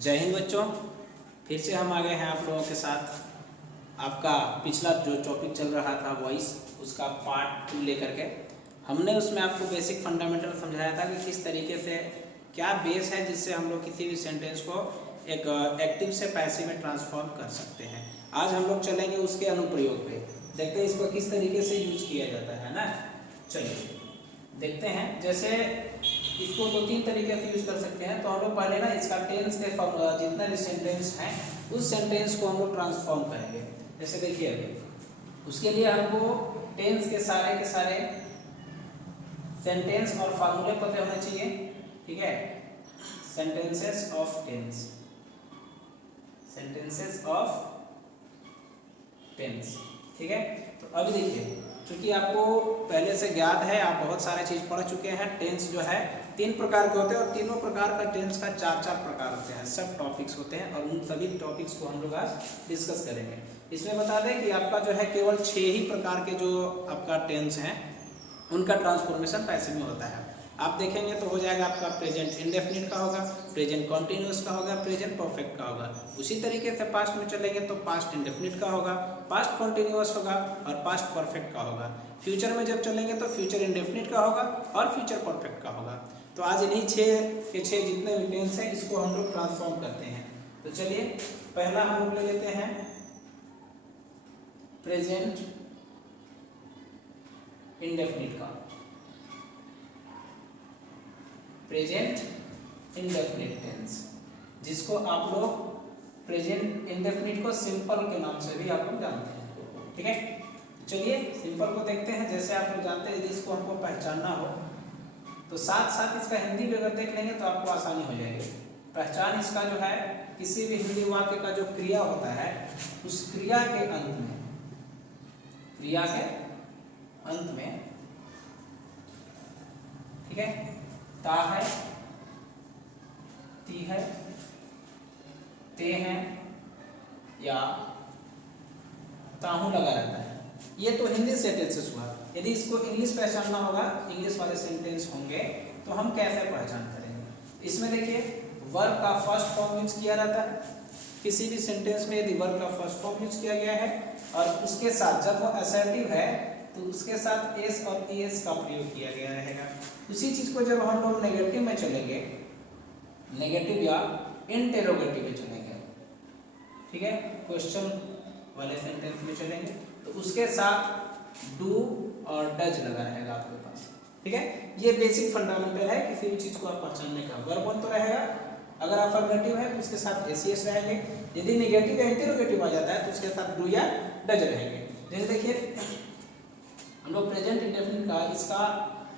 जय हिंद बच्चों, फिर से हम आ गए हैं आप लोगों के साथ। आपका पिछला जो टॉपिक चल रहा था वॉइस, उसका पार्ट 2 लेकर के हमने उसमें आपको बेसिक फंडामेंटल समझाया था कि किस तरीके से क्या बेस है जिससे हम लोग किसी भी सेंटेंस को एक एक्टिव से पैसिव में ट्रांसफॉर्म कर सकते हैं। आज हम लोग चलेंगे उसके अनुप्रयोग पे, देखते हैं इसको किस तरीके से यूज किया जाता है ना। चलिए देखते हैं। जैसे इसको 2-3 तरीके से यूज कर सकते हैं। तो हम लोग पहले ना इसका टेंस के जितने भी सेंटेंस हैं उस सेंटेंस को हम लोग ट्रांसफॉर्म करेंगे। जैसे देखिए अभी उसके लिए हमको टेंस के सारे सेंटेंस और फार्मूले पता होने चाहिए, ठीक है। Sentences of tense, sentences of tense, ठीक है। तो अभी देखिए, क्योंकि आपको पहले से ज्ञात है, आप बहुत सारे चीज़ पढ़ चुके हैं। टेंस जो है 3 प्रकार के होते हैं और तीनों प्रकार का टेंस का 4-4 प्रकार होते हैं, सब टॉपिक्स होते हैं और उन सभी टॉपिक्स को हम लोग आज डिस्कस करेंगे। इसमें बता दें कि आपका जो है केवल 6 ही प्रकार के जो आपका टेंस हैं उनका ट्रांसफॉर्मेशन पैसिव में होता है। आप देखेंगे तो हो जाएगा आपका प्रेजेंट इंडेफिनिट का होगा, प्रेजेंट कॉन्टिन्यूस का होगा, प्रेजेंट परफेक्ट का होगा। उसी तरीके से पास्ट में चलेंगे तो पास्ट इंडेफिनिट का होगा, पास्ट कॉन्टिन्यूस होगा और पास्ट परफेक्ट का होगा। फ्यूचर में जब चलेंगे तो फ्यूचर इंडेफिनिट का होगा और फ्यूचर परफेक्ट का होगा। तो आज इन्हीं 6 के 6 जितने भी टेंस हैं इसको हम लोग ट्रांसफॉर्म करते हैं। तो चलिए पहला हम लोग ले लेते हैं प्रेजेंट इंडेफिनिट का, प्रेजेंट इंडेफिनिट टेंस, जिसको आप लोग प्रेजेंट इंडेफिनिट को सिंपल के नाम से भी आप लोग जानते हैं, ठीक है। चलिए सिंपल को देखते हैं। जैसे आप लोग जानते हैं यदि इसको हमको पहचानना हो तो साथ साथ इसका हिंदी भी अगर देख लेंगे तो आपको आसानी हो जाएगी। पहचान इसका जो है, किसी भी हिंदी वाक्य का जो क्रिया होता है उस क्रिया के अंत में, क्रिया के अंत में, ठीक है, ता है, ती है, ते हैं या ताहू लगा रहता है। ये तो हिंदी सेंटेंसेस हुआ। यदि इसको इंग्लिश पहचानना होगा, इंग्लिश वाले सेंटेंस होंगे तो हम कैसे पहचान करेंगे। इसमें देखिए वर्ब का फर्स्ट फॉर्म यूज किया जाता है। किसी भी सेंटेंस में यदि वर्ब का फर्स्ट फॉर्म यूज किया गया है और उसके साथ जब वो असर्टिव है तो उसके साथ एस और ईएस का प्रयोग किया गया रहेगा। उसी चीज को जब हम लोग नेगेटिव में चलेंगे, नेगेटिव या इंटेरोगेटिव में चलेंगे, ठीक है, क्वेश्चन वाले सेंटेंस में चलेंगे तो उसके साथ डू और डज लगा रहेगा आपके पास, ठीक है। ये बेसिक फंडामेंटल है किसी भी चीज को आप पहचानने का। वर्ब ऑन तो रहेगा, अगर अफर्मेटिव है तो उसके साथ एस रहेंगे, यदि नेगेटिव या इंटेरोगेटिव आ जाता है तो उसके साथ डू या डज रहेंगे। जैसे देखिए हम लोग प्रेजेंट इंडेफिनिट का इसका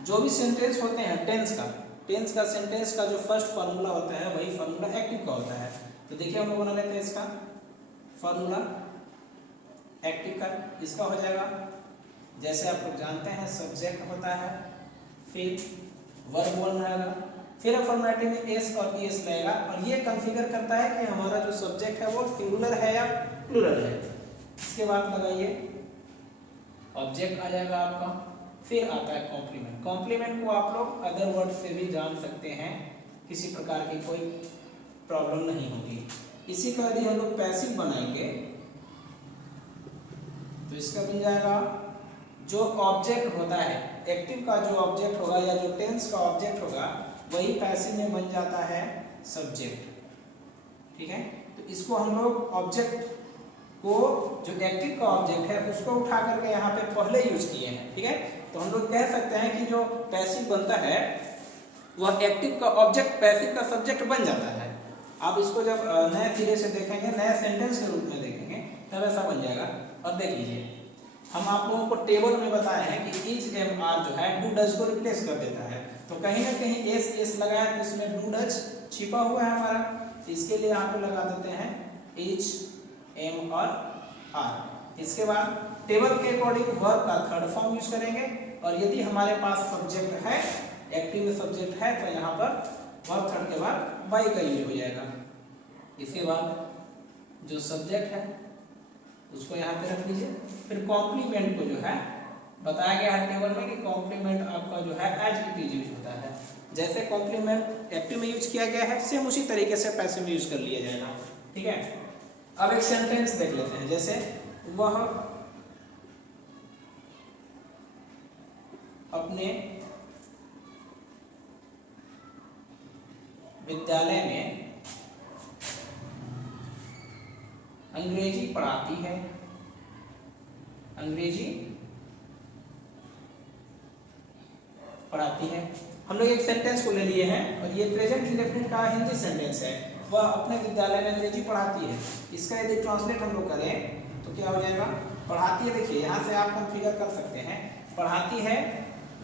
जो भी सेंटेंस होते हैं टेंस का सेंटेंस का जो फर्स्ट फार्मूला होता है वही फार्मूला एक्टिव का होता है। तो देखिए हम लोग बना लेते हैं इसका फार्मूला एक्टिव का। इसका हो जाएगा, जैसे आप लोग जानते हैं, सब्जेक्ट होता है, फिर वर्ब वन रहेगा, फिर अफर्मेटिव में एस और ईएस रहेगा और ये कॉन्फ़िगर करता है कि हमारा जो सब्जेक्ट है वो सिंगुलर है या प्लूरल है। इसके बाद लगाइए ऑब्जेक्ट आ जाएगा आपका, फिर आता है कॉम्प्लीमेंट। कॉम्प्लीमेंट को आप लोग अदर वर्ड से भी जान सकते हैं, किसी प्रकार की कोई प्रॉब्लम नहीं होगी। इसी का यदि हम लोग पैसिव बनाएंगे तो इसका बन जाएगा जो ऑब्जेक्ट होता है, एक्टिव का जो ऑब्जेक्ट होगा या जो टेंस का ऑब्जेक्ट होगा वही पैसिव में बन जाता है सब्जेक्ट, ठीक है। तो इसको हम लोग ऑब्जेक्ट को, जो एक्टिव का ऑब्जेक्ट है उसको उठा करके यहाँ पे पहले यूज किए हैं, ठीक है। तो हम लोग कह सकते हैं कि जो पैसिव बनता है वह एक्टिव का ऑब्जेक्ट पैसिव का सब्जेक्ट बन जाता है। आप इसको जब नए सिरे से देखेंगे, नए सेंटेंस के रूप में देखेंगे तब ऐसा बन जाएगा। और देख लीजिए हम आप लोगों को टेबल में बताए हैं कि ईच एम आर जो है डू डज को रिप्लेस कर देता है। तो कहीं ना कहीं एस लगाया तो इसमें डू डज छिपा हुआ है हमारा, तो इसके लिए यहाँ पे लगा देते हैं ईच एम और आर। इसके बाद टेबल के अकॉर्डिंग वर्ब का थर्ड फॉर्म यूज करेंगे और यदि हमारे पास सब्जेक्ट है, एक्टिव में सब्जेक्ट है, तो यहाँ पर वर्ब थर्ड के बाद बाई का यूज हो जाएगा। इसके बाद जो सब्जेक्ट है उसको यहाँ पे रख लीजिए, फिर कॉम्प्लीमेंट को जो है बताया गया है टेबल में कि कॉम्प्लीमेंट आपका जो है एज इट इज यूज होता है। जैसे कॉम्प्लीमेंट एक्टिव में यूज किया गया है सेम उसी तरीके से पैसिव में यूज कर लिया जाएगा। ठीक है, अब एक सेंटेंस देख लेते हैं। जैसे वह अपने विद्यालय में अंग्रेजी पढ़ाती है। अंग्रेजी पढ़ाती है। हम लोग एक सेंटेंस को ले लिए हैं और ये प्रेजेंट इंडेफिनिट का हिंदी सेंटेंस है। वह अपने विद्यालय में अंग्रेजी पढ़ाती है। इसका यदि ट्रांसलेट हम लोग करें तो क्या हो जाएगा? पढ़ाती है, देखिए यहाँ से आप कॉन्फ़िगर कर सकते हैं। पढ़ाती है,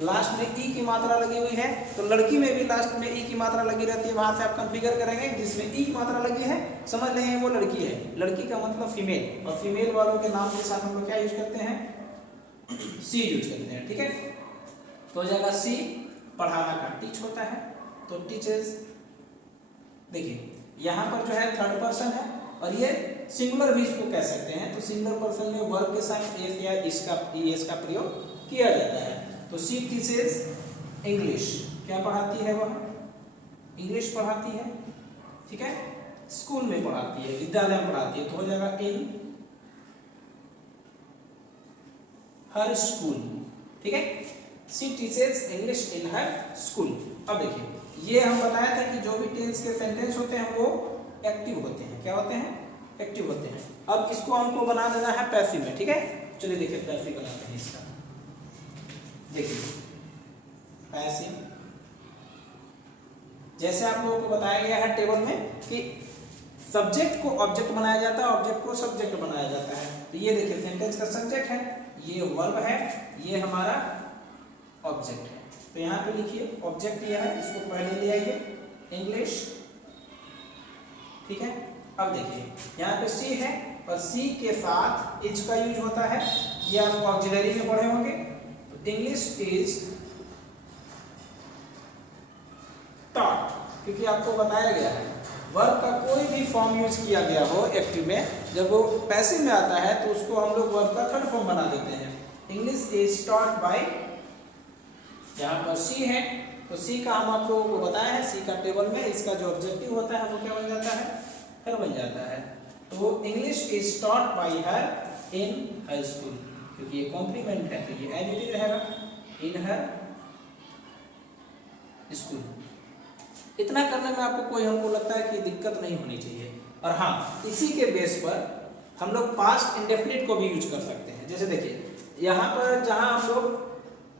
लास्ट में ई की मात्रा लगी हुई है, तो लड़की में भी लास्ट में ई की मात्रा लगी रहती है। वहां से आप कॉन्फ़िगर करेंगे जिसमें ई की मात्रा लगी है, समझ लेंगे वो लड़की है। लड़की का मतलब फीमेल, और फीमेल वालों के नाम के साथ हम लोग क्या यूज करते हैं? सी यूज करते हैं। ठीक है, तो हो जाएगा सी, पढ़ाना का टीच होता है तो टीचर्स। देखिए यहाँ पर जो है थर्ड पर्सन है और ये सिंगुलर भी इसको कह सकते हैं। तो सिंगुलर पर्सन में वर्ब के साथ एस या एस का प्रयोग किया जाता है। तो सी टीचर्स इंग्लिश, क्या पढ़ाती है? वह इंग्लिश पढ़ाती है। ठीक है, स्कूल में पढ़ाती है, विद्यालय में पढ़ाती है, तो हो जाएगा इन हर स्कूल। ठीक है, she teaches English in her school. अब देखिए ये हम बताया था कि जो भी टेंस के सेंटेंस होते हैं वो एक्टिव होते हैं। क्या होते हैं? एक्टिव होते हैं। अब इसको हमको बना देना है पैसिव में। ठीक है, चलिए देखिए पैसिव बनाते हैं इसका। देखिए पैसिव, जैसे आप लोगों को बताया गया है टेबल में कि सब्जेक्ट को ऑब्जेक्ट बनाया जाता है, ऑब्जेक्ट को सब्जेक्ट बनाया जाता है। तो ये देखिए सेंटेंस का सब्जेक्ट है, ये वर्ब है, ये हमारा ऑब्जेक्ट है। तो यहाँ पे लिखिए ऑब्जेक्ट ये है, इसको पहले ले आइए इंग्लिश। ठीक है, अब देखिए यहाँ पे सी है और सी के साथ इज का यूज होता है। ये आप ऑक्सिलरी में पढ़े होंगे। तो इंग्लिश इज टॉट, क्योंकि आपको बताया गया है वर्ब का कोई भी फॉर्म यूज किया गया हो एक्टिव में, जब वो पैसिव में आता है तो उसको हम लोग वर्ब का थर्ड फॉर्म बना देते हैं। इंग्लिश इज टॉट बाय, यहाँ पर सी है तो सी का हम आप लोगों को बताया है, सी का टेबल में इसका जो ऑब्जेक्टिव होता है वो क्या बन जाता है? हर बन जाता है। तो English is taught by her in her school, क्योंकि ये कॉम्प्लीमेंट है तो ये एज इट इज रहेगा, इन हर स्कूल। इतना करने में आपको कोई हमको लगता है कि दिक्कत नहीं होनी चाहिए। और हाँ, इसी के बेस पर हम लोग पास्ट इंडेफिनिट को भी यूज कर सकते हैं। जैसे देखिए यहाँ पर जहाँ हम लोग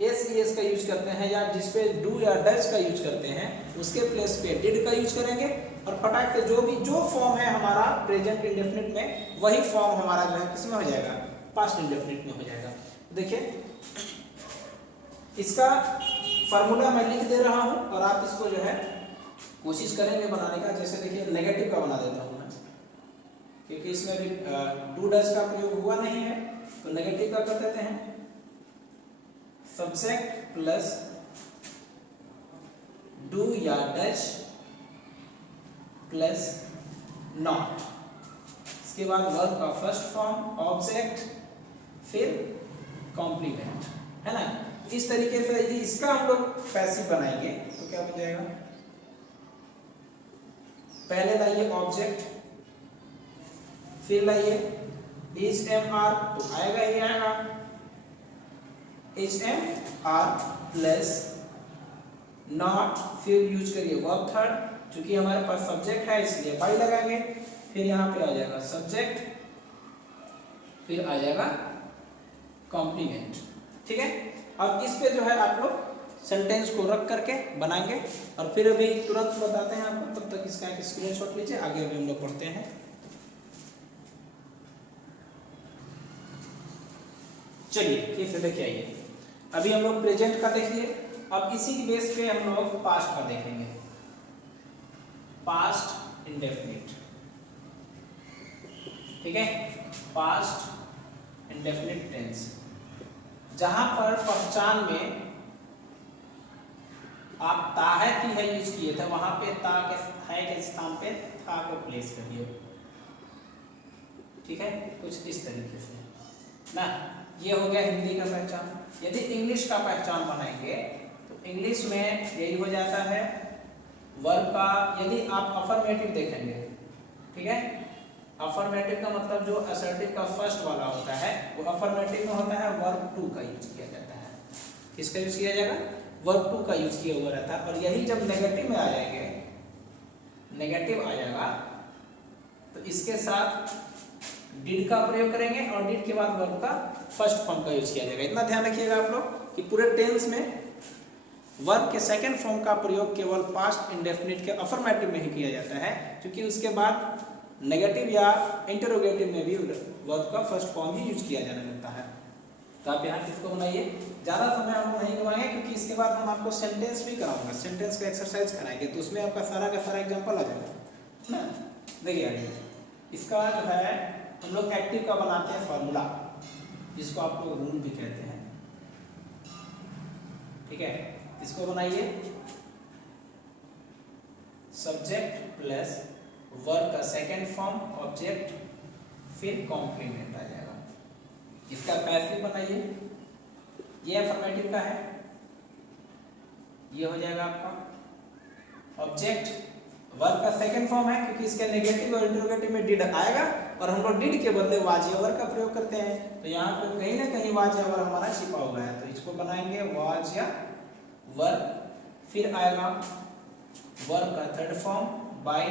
एस का यूज करते हैं या जिसपे डू या डज का यूज करते हैं उसके प्लेस पे डिड का यूज करेंगे, और फटाक से जो फॉर्म है हमारा प्रेजेंट इंडेफिनिट में वही फॉर्म हमारा जो है किसमें हो जाएगा? पास्ट इंडेफिनिट में हो जाएगा। देखिए इसका फार्मूला मैं लिख दे रहा हूँ और आप इसको जो है कोशिश करेंगे बनाने का। जैसे देखिए नेगेटिव का बना देता हूँ मैं, क्योंकि इसमें भी डू डज का प्रयोग हुआ नहीं है, तो नेगेटिव का कर देते हैं। सब्जेक्ट प्लस डू या डज प्लस नॉट, इसके बाद वर्ब का फर्स्ट फॉर्म ऑब्जेक्ट, फिर कॉम्प्लीमेंट, है ना। इस तरीके से यदि इसका हम लोग पैसिव बनाएंगे तो क्या बन जाएगा? पहले लाइए ऑब्जेक्ट, फिर लाइए इज एम आर, तो आएगा ही आएगा H M R plus not, फिर यूज करिए वर्ब थर्ड, क्योंकि हमारे पास सब्जेक्ट है इसलिए बाई लगाएंगे। फिर यहाँ पे आ जाएगा सब्जेक्ट, फिर आ जाएगा कॉम्प्लीमेंट। ठीक है, अब इस पे जो है आप लोग सेंटेंस को रख करके बनाएंगे और फिर अभी तुरंत बताते हैं आपको। तब तक इसका एक स्क्रीनशॉट लीजिए, आगे अभी हम लोग पढ़ते हैं। चलिए फिर से देखिए, आइए अभी हम लोग प्रेजेंट का देख लिए, अब इसी के बेस पे हम लोग पास्ट का देखेंगे। पास्ट इंडेफिनिट, ठीक है, पास्ट इंडेफिनिट टेंस, जहां पर पहचान में आप ता है की है यूज किए थे, वहां पे ता के है के स्थान पे था को प्लेस करिए। ठीक है, कुछ इस तरीके से ना। ये हो गया हिंदी का पहचान। यदि इंग्लिश का पहचान बनाएंगे तो इंग्लिश में यही हो जाता है वर्ब का, यदि आप अफर्मेटिव देखेंगे, ठीक है, अफर्मेटिव का मतलब जो असर्टिव का फर्स्ट वाला होता है वो अफर्मेटिव में होता है, वर्ब टू का यूज किया जाता है। किसका यूज किया जाएगा? वर्ब टू का यूज किया हुआ रहता है। और यही जब नेगेटिव में आ जाएंगे, नेगेटिव आ जाएगा तो इसके साथ डिड का प्रयोग करेंगे और डिड के बाद वर्ब का फर्स्ट फॉर्म का यूज किया जाएगा। इतना ध्यान रखिएगा आप लोग कि पूरे टेंस में वर्ब के सेकंड फॉर्म का प्रयोग केवल पास्ट इंडेफिनिट के अफर्मेटिव में ही किया जाता है, क्योंकि उसके बाद नेगेटिव या इंटरोगेटिव में भी वर्ब का फर्स्ट फॉर्म ही यूज किया जाने लगता है। तो आप यहाँ इसको बनाइए, ज़्यादा समय हम नहीं लगाएंगे क्योंकि इसके बाद हम आपको सेंटेंस भी कराऊंगा, सेंटेंस का एक्सरसाइज कराएंगे, तो उसमें आपका सारा का सारा एग्जाम्पल आ जाएगा ना। देखिए आगे इसका जो है हम लोग एक्टिव का बनाते हैं फॉर्मूला, जिसको आप लोग रूल भी कहते हैं, ठीक है। इसको बनाइए, सब्जेक्ट प्लस वर्ब का सेकंड फॉर्म ऑब्जेक्ट फिर कॉम्प्लीमेंट आ जाएगा। इसका पैसिव बनाइए, ये अफर्मेटिव का है, ये हो जाएगा आपका ऑब्जेक्ट, वर्ब का सेकंड फॉर्म है क्योंकि इसके नेगेटिव और इंटरोगेटिव में डिड आएगा और हम लोग डिड के बदले वाज या वर्ब का प्रयोग करते हैं, तो यहाँ पे कहीं ना कहीं वाज या वर्ब हमारा छिपा हुआ है, तो इसको बनाएंगे वाज या वर्ब, फिर आएगा वर्ब का थर्ड फॉर्म बाय,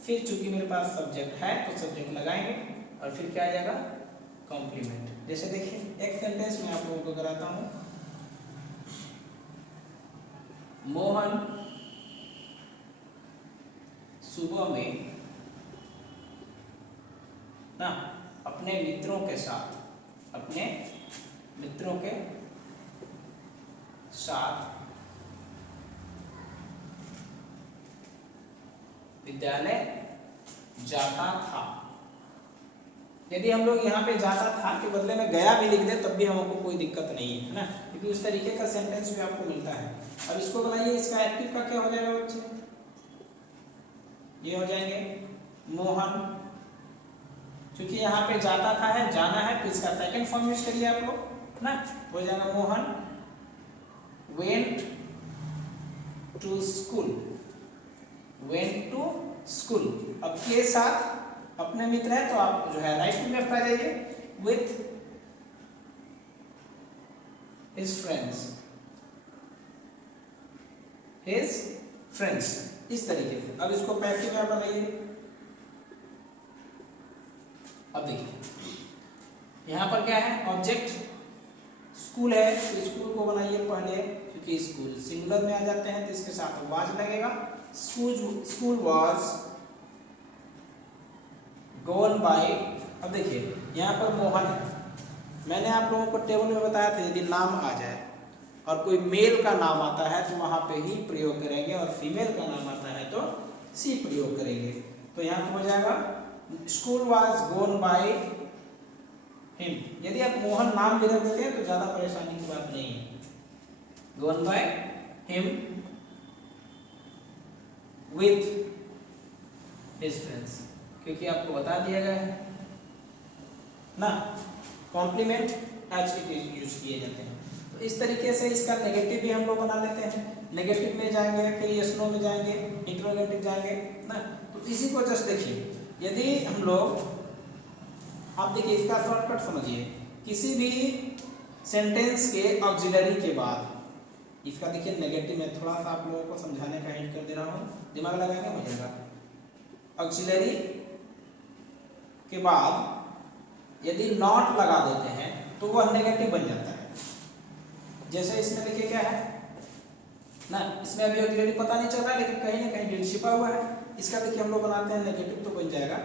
फिर चूंकि मेरे पास सब्जेक्ट है तो सब्जेक्ट लगाएंगे और फिर क्या आ जाएगा कॉम्प्लीमेंट। जैसे देखिए एक सेंटेंस में आप लोगों को कराता हूं, मोहन सुबह में ना अपने मित्रों के साथ, अपने मित्रों के साथ विद्यालय जाता था। यदि हम लोग यहाँ पे जाता था के बदले में गया भी लिख दे तब भी हमको कोई दिक्कत नहीं है ना, क्योंकि उस तरीके का सेंटेंस भी आपको मिलता है। अब इसको बनाइए, इसका एक्टिव का क्या हो जाएगा बच्चे? ये हो जाएंगे मोहन, क्योंकि यहाँ पे जाता था है, जाना है, तो इसका सेकंड फॉर्म यूज करिए आप लोग ना, हो जाएगा Mohan went to school, went to school. अब के साथ अपने मित्र है तो आप जो है राइट टू लेफ्ट आ जाइए, with his friends, his friends, इस तरीके से। अब इसको पैसिव में बनाइए। अब देखिए यहाँ पर क्या है, ऑब्जेक्ट स्कूल है तो स्कूल को बनाइए पहले, क्योंकि स्कूल सिंगुलर में आ जाते हैं तो इसके साथ वाज लगेगा। School was gone by. अब देखिए यहाँ पर मोहन है, मैंने आप लोगों को टेबल में बताया था यदि नाम आ जाए और कोई मेल का नाम आता है तो वहां पे ही प्रयोग करेंगे और फीमेल का नाम आता है तो सी प्रयोग करेंगे। तो यहाँ पे हो जाएगा school was gone by him. यदि आप मोहन नाम भी रख देते हैं तो ज्यादा परेशानी की बात नहीं है, gone by him with his friends, क्योंकि आपको बता दिया गया है ना, compliment as it is use किए जाते हैं। तो इस तरीके से इसका नेगेटिव भी हम लोग बना लेते हैं, नेगेटिव में जाएंगे, फिर यस नो में जाएंगे, इंट्रोगेटिव जाएंगे ना। तो इसी को जस्ट देखिए, यदि हम लोग, आप देखिए इसका शॉर्टकट समझिए, किसी भी सेंटेंस के ऑक्सिलरी के बाद, इसका देखिए नेगेटिव में थोड़ा सा आप लोगों को समझाने का हिंट कर दे रहा हूँ, दिमाग लगाएंगे हो जाएगा। ऑक्सिलरी के बाद यदि नॉट लगा देते हैं तो वह नेगेटिव बन जाता है। जैसे इसमें देखिए क्या है ना, इसमें अभी ऑक्सिलरी पता नहीं चल रहा है लेकिन कहीं ना कहीं डिड छिपा हुआ है। इसका देखिए हम लोग बनाते हैं नेगेटिव, तो बन जाएगा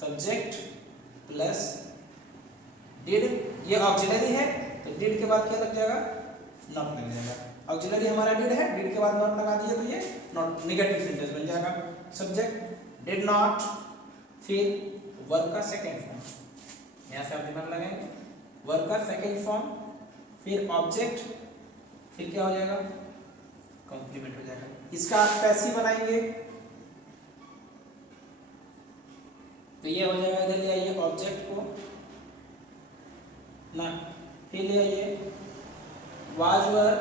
सब्जेक्ट प्लस डिड, ये ऑक्सिलरी है तो डिड के बाद क्या लग जाएगा, नॉट लग जाएगा। ऑक्सिलरी हमारा डिड है, डिड के बाद नॉट लगा दिए तो ये नॉट, नेगेटिव सेंटेंस बन जाएगा। सब्जेक्ट डिड नॉट, फिर वर्ब का सेकंड फॉर्म, यहाँ से आप दिमाग लगाएंगे, वर्ब का सेकंड फॉर्म, फिर ऑब्जेक्ट, फिर क्या हो जाएगा कॉम्प्लीमेंट हो जाएगा। इसका आप पैसिव बनाएंगे तो ये हो जाएगा, इधर ले आइए ऑब्जेक्ट को, ना, फिर ले आइए वाज वर,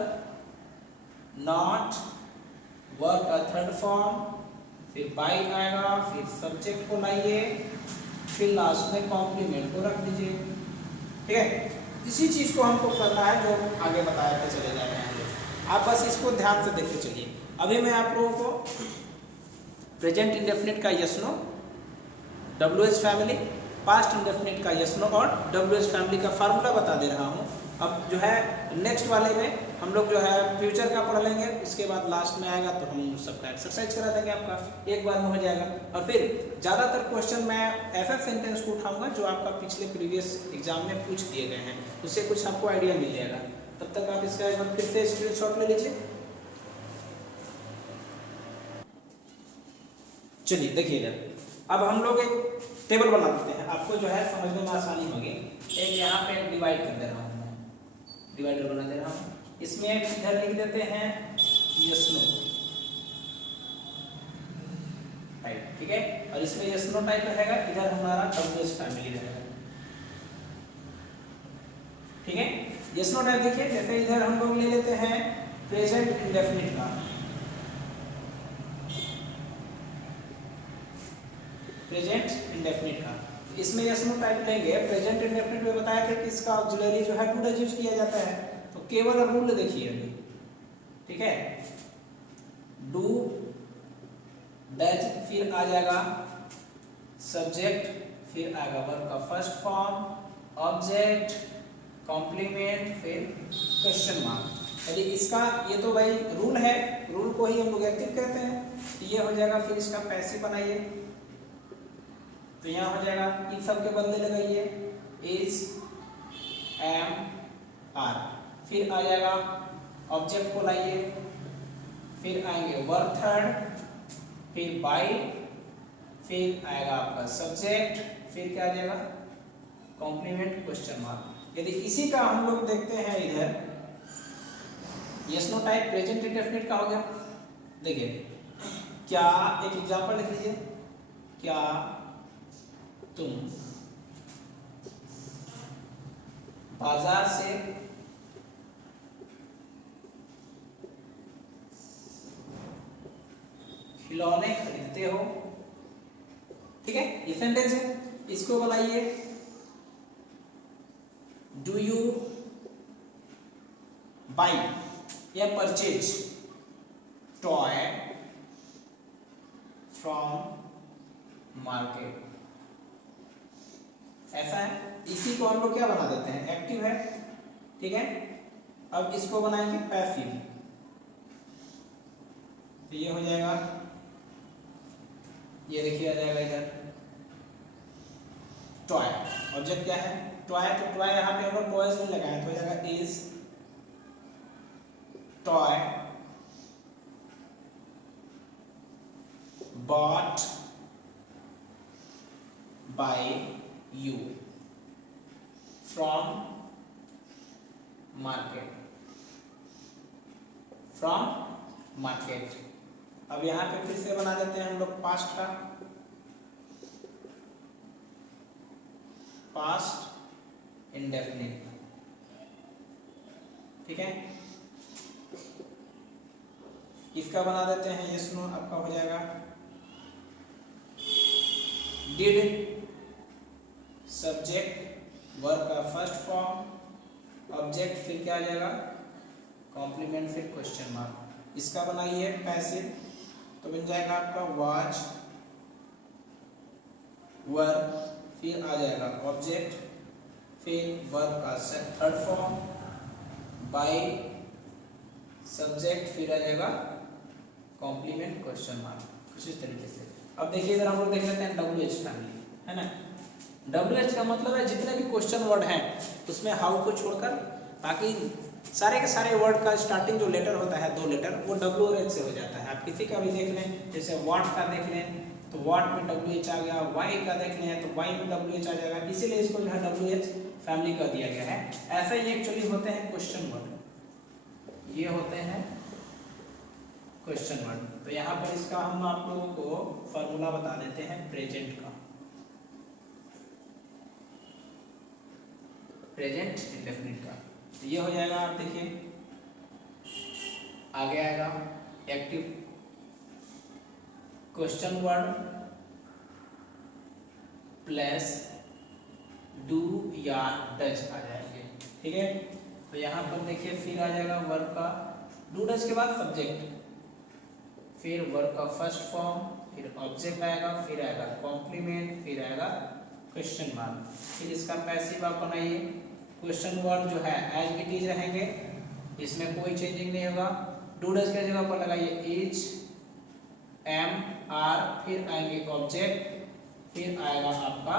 नॉट, वर्ब का थर्ड फॉर्म, फिर बाई आएगा, फिर सब्जेक्ट को लाइए, फिर लास्ट में कॉम्प्लीमेंट को रख दीजिए। ठीक है, इसी चीज को हमको करना है जो आगे बताया के चले जा रहे हैं हम लोग। आप बस इसको ध्यान से देखते चलिए। अभी मैं आप लोगों को प्रेजेंट इंडेफिनिट का yes no, WH family, past indefinite का यस नो और WH फैमिली का फार्मूला बता दे रहा हूँ। अब जो है नेक्स्ट वाले में हम लोग जो है फ्यूचर का पढ़ लेंगे, उसके बाद लास्ट में आएगा तो हम सबका एक्सरसाइज करा देंगे, आपका एक बार में हो जाएगा। और फिर ज़्यादातर क्वेश्चन मैं ऐसा सेंटेंस को उठाऊंगा जो आपका पिछले प्रीवियस एग्जाम में पूछ दिए गए हैं, उससे कुछ आपको आइडिया मिल जाएगा। तब तक आप इसका एक बार फिर से स्क्रीनशॉट ले लीजिए। चलिए देखिएगा, अब हम लोग एक टेबल बना देते हैं, आपको जो है समझने में आसानी होगी। एक यहाँ पे डिवाइड कर दे रहा हूँ मैं, डिवाइडर बना दे रहा हूँ, इसमें इधर लिख देते हैं यस नो टाइप, ठीक है, और इसमें यस नो टाइप रहेगा, इधर हमारा WH फैमिली रहेगा। ठीक है, यस नो टाइप देखिए, जैसे इधर हम लोग ले लेते हैं प्रेजेंट इंडेफिनिट का, प्रेजेंट इंडेफिनिट का, इसमें यस नो टाइप लेंगे। प्रेजेंट इंडेफिनिट में बताया था कि इसका ऑक्सिलरी जो है टू डज यूज किया जाता है, तो केवल रूल देखिए अभी। ठीक है, डू डज, फिर आ जाएगा सब्जेक्ट, फिर आएगा वर्ब का फर्स्ट फॉर्म, ऑब्जेक्ट, कॉम्प्लीमेंट, फिर क्वेश्चन मार्क। यदि इसका ये तो भाई रूल है, रूल को ही हम लोग एक्टिव कहते हैं, तो ये हो जाएगा। फिर इसका पैसिव बनाइए, तो यहाँ हो जाएगा इन सब के बदले लगाइए इज, एम, आर, फिर आ जाएगा ऑब्जेक्ट को लाइए, फिर आएंगे वर्ब थर्ड, फिर बाई, फिर आएगा आपका सब्जेक्ट, फिर क्या आ जाएगा कॉम्प्लीमेंट, क्वेश्चन मार्क। यदि इसी का हम लोग देखते हैं इधर yes no type present indefinite का हो गया। देखिए क्या, एक एग्जांपल लिख लीजिए, क्या तुम बाजार से खिलौने खरीदते हो। ठीक है, ये सेंटेंस है, इसको बनाइए डू यू बाई या परचेज टॉय फ्रॉम मार्केट, ऐसा है। इसी को हम लोग क्या बना देते हैं, एक्टिव है। ठीक है, अब इसको बनाएंगे पैसिव, तो ये हो जाएगा, ये देखिए आ जाएगा इधर टॉय, ऑब्जेक्ट क्या है टॉय, तो टॉय यहाँ पे हम लोग टॉयज नहीं लगाए, तो हो जाएगा is toy bought by you from market, from market. अब यहाँ पे फिर से बना देते हैं हम लोग पास्ट का, पास्ट इंडेफिनिट। ठीक है, इसका बना देते हैं यस नो, आपका हो जाएगा डिड, सब्जेक्ट, वर्ब का फर्स्ट फॉर्म, ऑब्जेक्ट, फिर क्या आ जाएगा कॉम्प्लीमेंट, फिर क्वेश्चन मार्क। इसका बनाइए पैसिव, तो बन जाएगा आपका वॉच, वर्ब, फिर आ जाएगा ऑब्जेक्ट, फिर वर्ब का थर्ड फॉर्म, बाय, सब्जेक्ट, फिर आ जाएगा कॉम्प्लीमेंट, क्वेश्चन मार्क, कुछ इस तरीके से। अब देखिए इधर हम लोग देख लेते हैं WH फैमिली, है ना। WH का मतलब है जितने भी क्वेश्चन वर्ड हैं उसमें हाउ को छोड़कर बाकी सारे के सारे वर्ड का स्टार्टिंग जो लेटर होता है, दो लेटर, वो WH से हो जाता है। आप किसी का भी देख लें, जैसे व्हाट का देख लें तो व्हाट में WH आ गया, वाई का देख लें तो वाई में WH आ जाएगा, इसीलिए इसको जो है WH फैमिली का दिया गया है। ऐसे ही एक्चुअली होते हैं क्वेश्चन वर्ड, ये होते हैं क्वेश्चन वर्ड। तो यहाँ पर इसका हम आप लोगों को फॉर्मूला बता देते हैं प्रेजेंट का। प्रेजेंट इंडेफिनिट का। तो ये हो जाएगा, आप देखिए आगे आएगा active question word plus do या डज आ जाएंगे, ठीक है। तो यहाँ पर देखिए फिर आ जाएगा वर्ब का डू डज के बाद सब्जेक्ट, फिर वर्ब का फर्स्ट फॉर्म, फिर ऑब्जेक्ट आएगा, फिर आएगा कॉम्प्लीमेंट, फिर आएगा क्वेश्चन मार्क। फिर इसका पैसिव आप बनाइए, क्वेश्चन वर्ड जो है एज इट इज रहेंगे, इसमें कोई चेंजिंग नहीं होगा। डू डज के जगह पर लगाइए इज, एम, आर, फिर आएंगे ऑब्जेक्ट, फिर आएगा आपका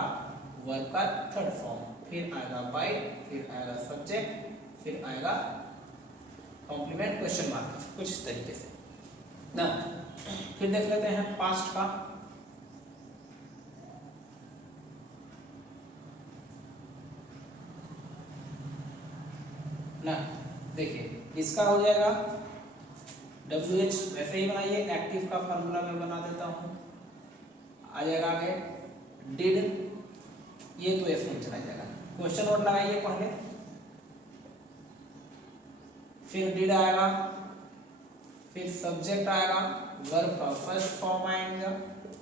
वर्ब का थर्ड फॉर्म, फिर आएगा बाय, फिर आएगा सब्जेक्ट, फिर आएगा कॉम्प्लीमेंट क्वेश्चन मार्क, कुछ इस तरीके से ना। फिर देख लेते हैं पास्ट का। ना देखिए इसका हो जाएगा WH, वैसे ही बनाइए, एक्टिव का फार्मूला मैं बना देता हूँ, आ जाएगा आगे डिड, ये तो एफ में चला जाएगा। क्वेश्चन वर्ड लगाइए पहले, फिर डिड आएगा, फिर सब्जेक्ट आएगा, वर्ब का फर्स्ट फॉर्म आएगा,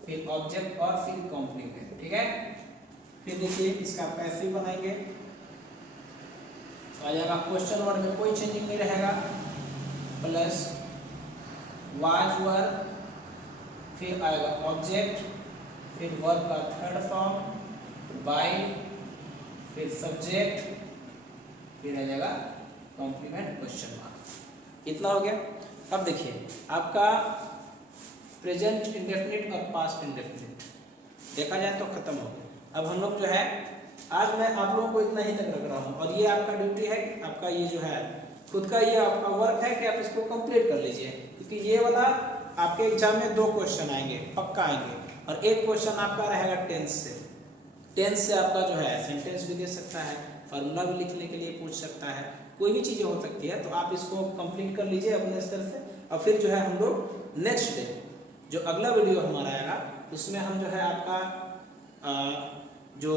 फिर ऑब्जेक्ट और फिर कॉम्प्लीमेंट, ठीक है। फिर देखिए इसका पैसिव बनाएंगे, तो आ जाएगा क्वेश्चन वर्ड में कोई चेंजिंग नहीं रहेगा, प्लस वाज वर्ब, फिर आएगा ऑब्जेक्ट, फिर वर्ब का थर्ड फॉर्म बाय, फिर सब्जेक्ट, फिर आ जाएगा कॉम्प्लीमेंट क्वेश्चन मार्क। इतना हो गया। अब देखिए आपका प्रेजेंट इंडेफिनिट और पास्ट इंडेफिनिट देखा जाए तो खत्म हो गया। अब हम लोग जो है आज मैं आप लोगों को इतना ही तक रख रहा हूँ, और ये आपका ड्यूटी है, आपका ये जो है खुद का ये आपका वर्क है कि आप इसको कंप्लीट कर लीजिए, क्योंकि ये वाला आपके एग्जाम में 2 क्वेश्चन आएंगे, पक्का आएंगे, और एक क्वेश्चन आपका रहेगा टेंस से। टेंस से आपका जो है सेंटेंस भी दे सकता है, फार्मूला भी लिखने के लिए पूछ सकता है, कोई भी चीज़ें हो सकती है। तो आप इसको कंप्लीट कर लीजिए अपने स्तर से, और फिर जो है हम लोग नेक्स्ट डे जो अगला वीडियो हमारा आएगा उसमें हम जो है आपका जो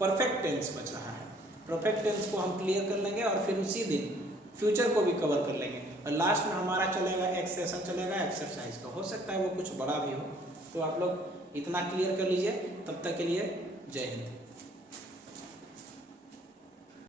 परफेक्ट टेंस बच रहा है, परफेक्ट टेंस को हम क्लियर कर लेंगे, और फिर उसी दिन फ्यूचर को भी कवर कर लेंगे, और लास्ट में हमारा चलेगा एक सेशन चलेगा एक्सरसाइज का, हो सकता है वो कुछ बड़ा भी हो। तो आप लोग इतना क्लियर कर लीजिए, तब तक के लिए जय हिंद।